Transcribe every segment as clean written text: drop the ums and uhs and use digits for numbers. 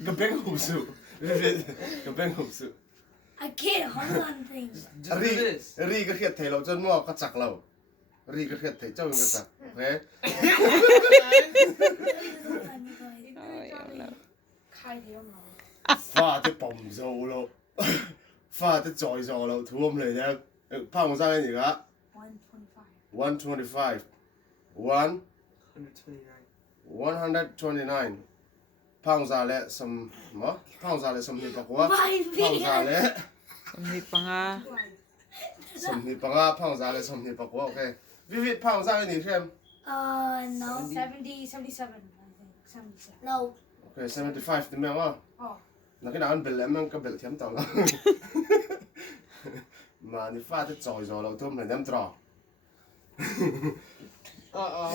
Gabeng hubsu. Gabeng hubsu. I can't hold on things. Just do this. Ri cái thiệt thề lâu chân mua có chặt lâu. Ri cái thiệt thề châu cái chặt. Okay. Pha tới bầm dầu lâu. Pha tới giỏi giỏi lâu. Thu âm này nha. Phong sao cái gì cả? 125. 129. Phong ra lẽ some mà? Phong ra lẽ some hiệp quá. Phong ra lẽ. Hindi pa nga. Some hiệp quá. Phong ra lẽ some hiệp quá. Okay. Vivid phong ra cái gì xem? No. 70, 77, I think. 77. No. Okay, 75 thì mèo à? Nó cái nào anh bền lắm anh cái bền thiếm tàu lắm. Mà你发的早早了，都没那么早。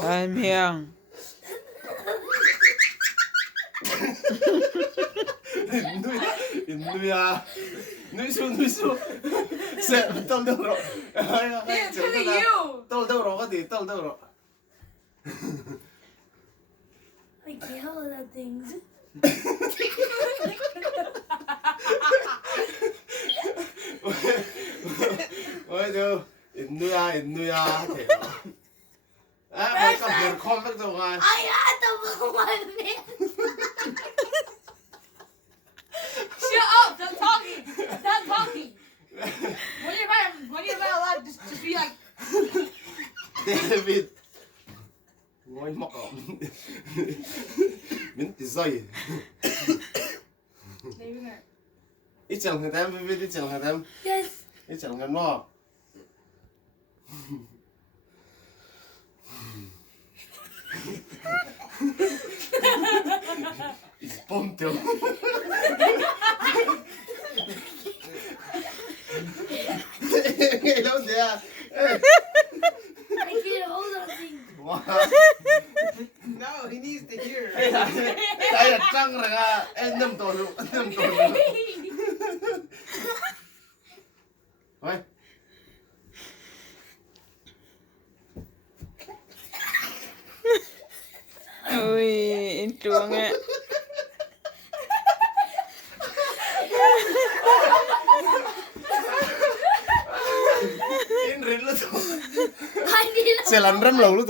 I'm here. Nuihhi à, nuihhi su, sẽ đâu đâu rồi, đâu rồi cái gì đâu rồi. I can't hold on things. Ôi đâu, Nuihhi à, thế. Mày cầm điện con biết rồi ngay. I had to move my man. Shut up! Stop talking! Stop talking! When you're about allowed, just be like. David, ngồi mọc ổng, miếng tí dây. Ít chẳng thằng em, David ít chẳng thằng em. Yes. Ít chẳng thằng nó. Bom tiêu. Nghe lâu thế à? I can't hold on things. Wow. No, he needs to hear. Đây là trăng rồi à? Em nằm tổ luôn, nằm tổ luôn. Thôi. Ui, in chuông á. In rin luôn. I need a Sẽ làm râm lâu luôn.